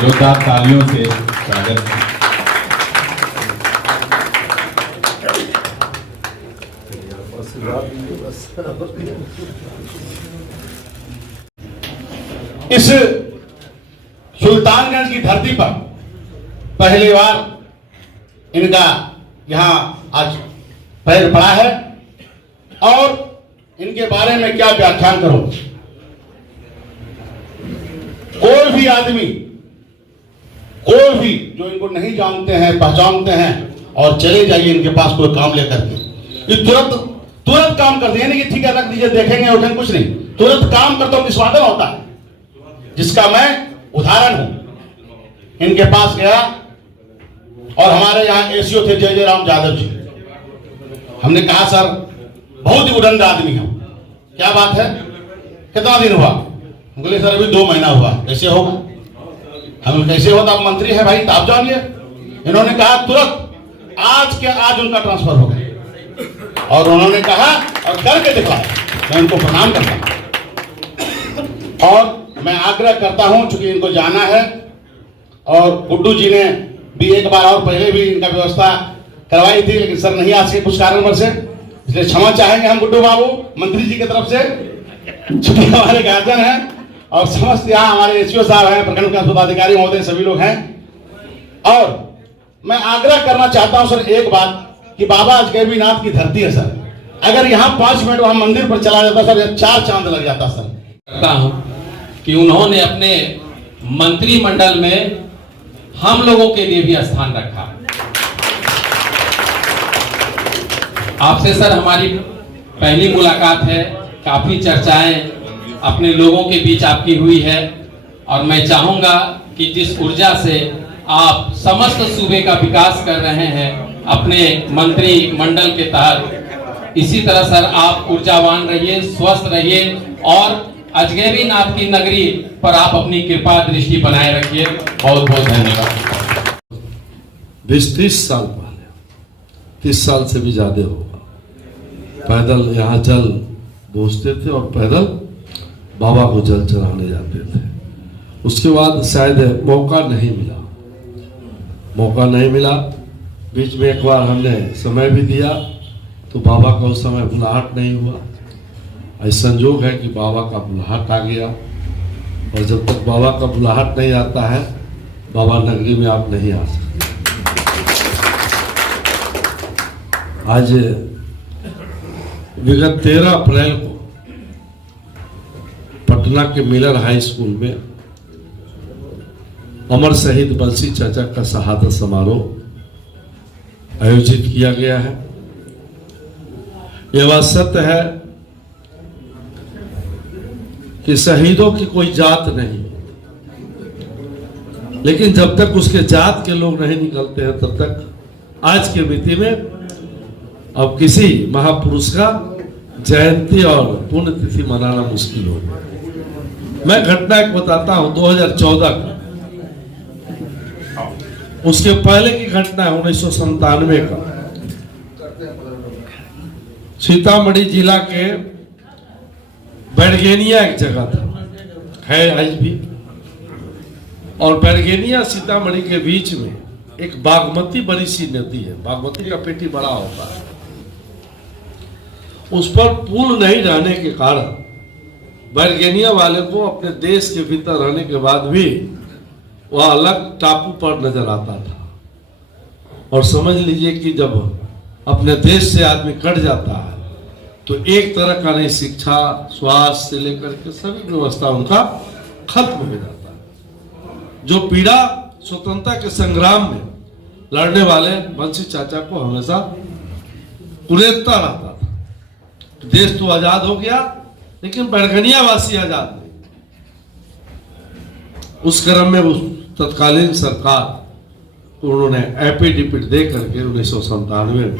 जोरदार तालियों से स्वागत। इस सुल्तानगंज की धरती पर पहली बार इनका यहां आज पैर पड़ा है और इनके बारे में क्या व्याख्यान करूं। कोई भी आदमी, कोई भी जो इनको नहीं जानते हैं, पहचानते हैं और चले जाइए इनके पास कोई काम लेकर के, ये तुरंत काम करते हैं। नहीं कि ठीक है रख दीजिए, देखेंगे उठेंगे, कुछ नहीं, तुरंत काम करता हूं। निष्पादन होता है, जिसका मैं उदाहरण हूं। इनके पास गया और हमारे यहाँ एसीओ थे जय राम यादव जी। हमने कहा सर बहुत ही उड़ंदा आदमी है, क्या बात है, कितना दिन हुआ? बोले सर अभी 2 महीना हुआ। कैसे होगा? हम कैसे होता, आप मंत्री है भाई, तो आप जानिए। इन्होंने कहा तुरंत आज के आज उनका ट्रांसफर हो गया और उन्होंने कहा और करके दिखाया। मैं उनको प्रणाम करता हूं और मैं आग्रह करता हूं, चूंकि इनको जाना है और गुड्डू जी ने भी एक बार और पहले भी इनका व्यवस्था करवाई थी, लेकिन सर नहीं आ सके कुछ कारणवश से, इसलिए क्षमा चाहेंगे हम गुड्डू बाबू मंत्री जी की तरफ से, चूंकि हमारे गार्जियन हैं और समस्त यहाँ हमारे एसपीओ साहब हैं, प्रखंड विकास पदाधिकारी महोदय सभी लोग हैं। और मैं आग्रह करना चाहता हूं सर एक बात कि बाबा अजगैबीनाथ की धरती है सर, अगर यहाँ 5 मिनट वहां मंदिर पर चला जाता सर, 4 चांद लग जाता सर। करता हूं कि उन्होंने अपने मंत्रिमंडल में हम लोगों के लिए भी स्थान रखा। आपसे सर हमारी पहली मुलाकात है, काफी चर्चाएं अपने लोगों के बीच आपकी हुई है और मैं चाहूंगा कि जिस ऊर्जा से आप समस्त सूबे का विकास कर रहे हैं अपने मंत्रिमंडल के तहत, इसी तरह सर आप ऊर्जावान रहिए, स्वस्थ रहिए और अजगैबीनाथ की नगरी पर आप अपनी कृपा दृष्टि बनाए रखिए। बहुत बहुत धन्यवाद। 20-30 साल पहले, 30 साल से भी ज्यादा होगा, पैदल यहाँ जल बोझते थे और पैदल बाबा को जल चढ़ाने जाते थे। उसके बाद शायद मौका नहीं मिला। बीच में एक बार हमने समय भी दिया तो बाबा का उस समय बुलाहट नहीं हुआ। ऐसा संजोग है कि बाबा का बुलाहट आ गया और जब तक बाबा का बुलाहट नहीं आता है बाबा नगरी में आप नहीं आ सकते। आज विगत 13 अप्रैल को पटना के मिलर हाई स्कूल में अमर शहीद बंसी चाचा का शहादत समारोह आयोजित किया गया है। यह बात सत्य है कि शहीदों की कोई जात नहीं, लेकिन जब तक उसके जात के लोग नहीं निकलते हैं तब तक आज के मिति में अब किसी महापुरुष का जयंती और पुण्यतिथि मनाना मुश्किल होगा। मैं घटना एक बताता हूं 2014 का, उसके पहले की घटना है 1997 का। सीतामढ़ी जिला के बैरगेनिया एक जगह था, है आज भी, और बैरगेनिया सीतामढ़ी के बीच में एक बागमती बड़ी सी नदी है। बागमती का पेटी बड़ा होता है, उस पर पुल नहीं रहने के कारण बैरगेनिया वाले को अपने देश के भीतर रहने के बाद भी वह अलग टापू पर नजर आता था। और समझ लीजिए कि जब अपने देश से आदमी कट जाता है तो एक तरह का नहीं, शिक्षा, स्वास्थ्य से लेकर के सभी व्यवस्था उनका खत्म हो जाता है। जो पीड़ा स्वतंत्रता के संग्राम में लड़ने वाले बंसी चाचा को हमेशा कुरेदता रहता था। देश तो आजाद हो गया लेकिन बैरगनिया वासी आजाद नहीं। उस क्रम में उस तत्कालीन सरकार को उन्होंने एफिडेविट दे करके 1997 में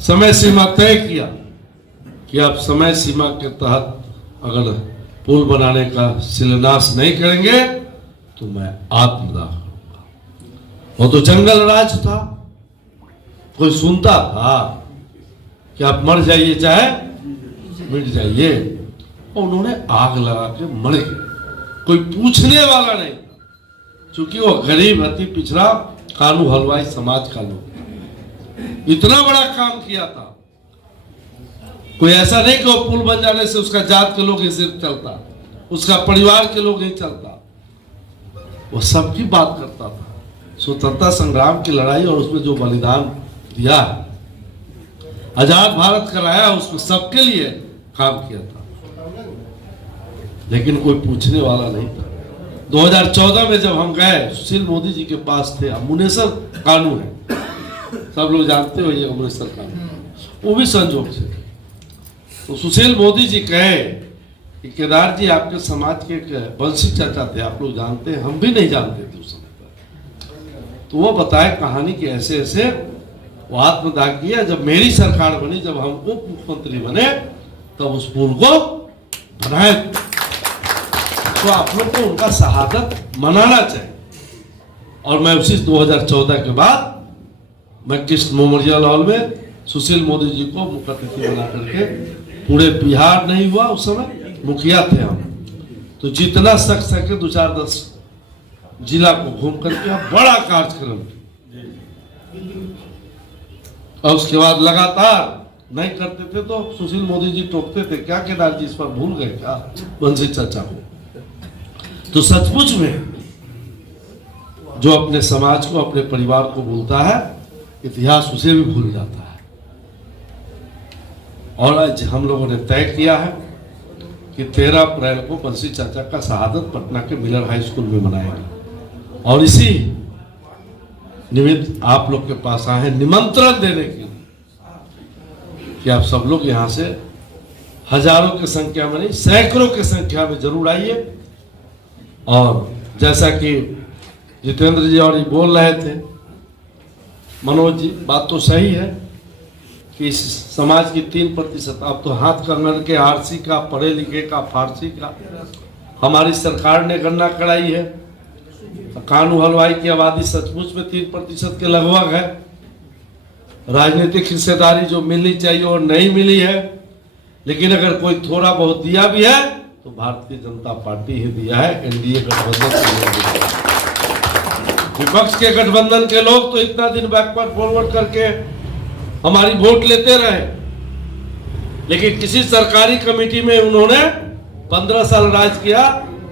समय सीमा तय किया कि आप समय सीमा के तहत अगर पुल बनाने का शिलान्यास नहीं करेंगे तो मैं आत्मदाह करूंगा। वो तो जंगल राज था, कोई सुनता था कि आप मर जाइए चाहे मिट जाइए, और उन्होंने आग लगा के मर गए। कोई पूछने वाला नहीं था, क्योंकि वो गरीब अति पिछड़ा कानू हलवाई समाज का लोग इतना बड़ा काम किया था। कोई ऐसा नहीं कि वो पुल बन जाने से उसका जात के लोग ही सिर्फ चलता, उसका परिवार के लोग नहीं चलता, वो सबकी बात करता था। स्वतंत्रता संग्राम की लड़ाई और उसमें जो बलिदान दिया, आजाद भारत कराया, उसमें सबके लिए काम किया था, लेकिन कोई पूछने वाला नहीं था। 2014 में जब हम गए, सुशील मोदी जी के पास थे, मुनेसर कानू है, सब लोग जानते हो ये मुनेसर कानू, वो भी संजोग से। तो सुशील मोदी जी कहे कि केदार जी आपके समाज के एक बंसी चाचा थे, आप लोग जानते हैं, हम भी नहीं जानते थे उस समय पर। तो वो बताए कहानी कि ऐसे ऐसे वो आत्मदाह किया, जब मेरी सरकार बनी, जब हम उप मुख्यमंत्री बने, तब उस पुल को बनाए। तो आप लोग को उनका शहादत मनाना चाहिए। और मैं उसी 2014 के बाद मैं कृष्ण मेमोरियल हॉल में सुशील मोदी जी को मुख्य अतिथि बना करके, पूरे बिहार नहीं हुआ उस समय, मुखिया थे हम, तो जितना सक सके 2-4-10 जिला को घूम करके बड़ा कार्यक्रम, और उसके बाद लगातार नहीं करते थे तो सुशील मोदी जी टोकते थे, क्या केदार जी इस पर भूल गए क्या बंसी चाचा को। तो सचमुच में जो अपने समाज को, अपने परिवार को भूलता है, इतिहास उसे भी भूल जाता है। और आज हम लोगों ने तय किया है कि 13 अप्रैल को बंसी चाचा का शहादत पटना के मिलर हाई स्कूल में मनाएंगे। और इसी निमित्त आप लोग के पास आए हैं निमंत्रण देने के लिए कि आप सब लोग यहाँ से हजारों की संख्या में नहीं, सैकड़ों की संख्या में जरूर आइए। और जैसा कि जितेंद्र जी और ये बोल रहे थे, मनोज जी, बात तो सही है कि इस समाज की 3%, अब तो हाथ कंगन के आरसी का, पढ़े लिखे का, फारसी का हमारी सरकार ने गणना कराई है। कानू हलवाई की आबादी सचमुच में 3% के लगभग है। राजनीतिक हिस्सेदारी जो मिलनी चाहिए और नहीं मिली है, लेकिन अगर कोई थोड़ा बहुत दिया भी है तो भारतीय जनता पार्टी ही दिया है, एनडीए गठबंधन से। विपक्ष के गठबंधन के लोग तो इतना दिन बैकवर्ड फॉरवर्ड करके हमारी वोट लेते रहे, लेकिन किसी सरकारी कमेटी में उन्होंने 15 साल राज किया,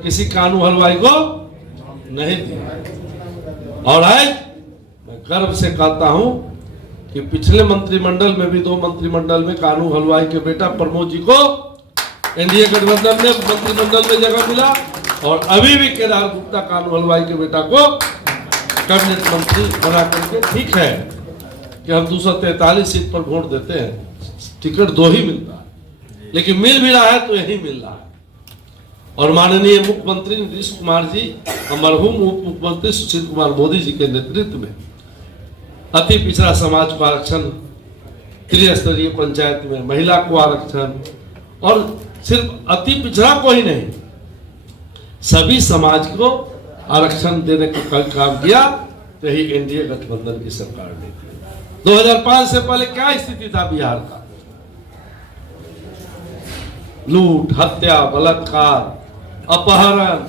किसी कानू हलवाई को नहीं दिया। और आज मैं गर्व से कहता हूं कि पिछले मंत्रिमंडल में भी 2 मंत्रिमंडल में कानू हलवाई के बेटा प्रमोद जी को एनडीए गठबंधन में मंत्रिमंडल में जगह मिला, और अभी भी केदार गुप्ता कानू हलवाई के बेटा को कैबिनेट मंत्री बना करके, ठीक है कि हम 243 सीट पर वोट देते हैं, टिकट 2 ही मिलता है, लेकिन मिल भी रहा है तो यही मिल रहा है। और माननीय मुख्यमंत्री नीतीश कुमार जी और मरहूम उप मुख्यमंत्री सुशील कुमार मोदी जी के नेतृत्व में अति पिछड़ा समाज को आरक्षण, त्रिस्तरीय पंचायत में महिला को आरक्षण, और सिर्फ अति पिछड़ा को ही नहीं, सभी समाज को आरक्षण देने का काम किया, तो यही एनडीए गठबंधन की सरकार ने। 2005 से पहले क्या स्थिति था बिहार का? लूट, हत्या, बलात्कार, अपहरण।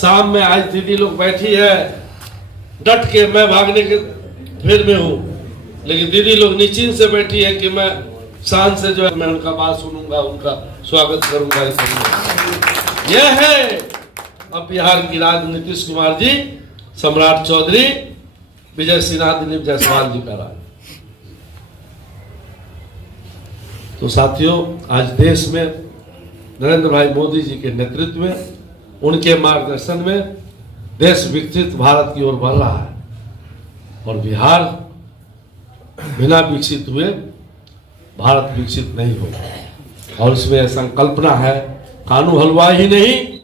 शाम में आज दीदी लोग बैठी है डट के, मैं भागने के फेर में हूं, लेकिन दीदी लोग निश्चिंत से बैठी है कि मैं शान से जो है मैं उनका बात सुनूंगा, उनका स्वागत करूंगा। यह है अब बिहार की राज नीतीश कुमार जी, सम्राट चौधरी, विजय सिन्हा, दिलीप जायसवाल जी का राज। तो साथियों, आज देश में नरेंद्र भाई मोदी जी के नेतृत्व में, उनके मार्गदर्शन में देश विकसित भारत की ओर बढ़ रहा है, और बिहार बिना विकसित हुए भारत विकसित नहीं होगा। और इसमें संकल्पना है, कानू हलवाई ही नहीं,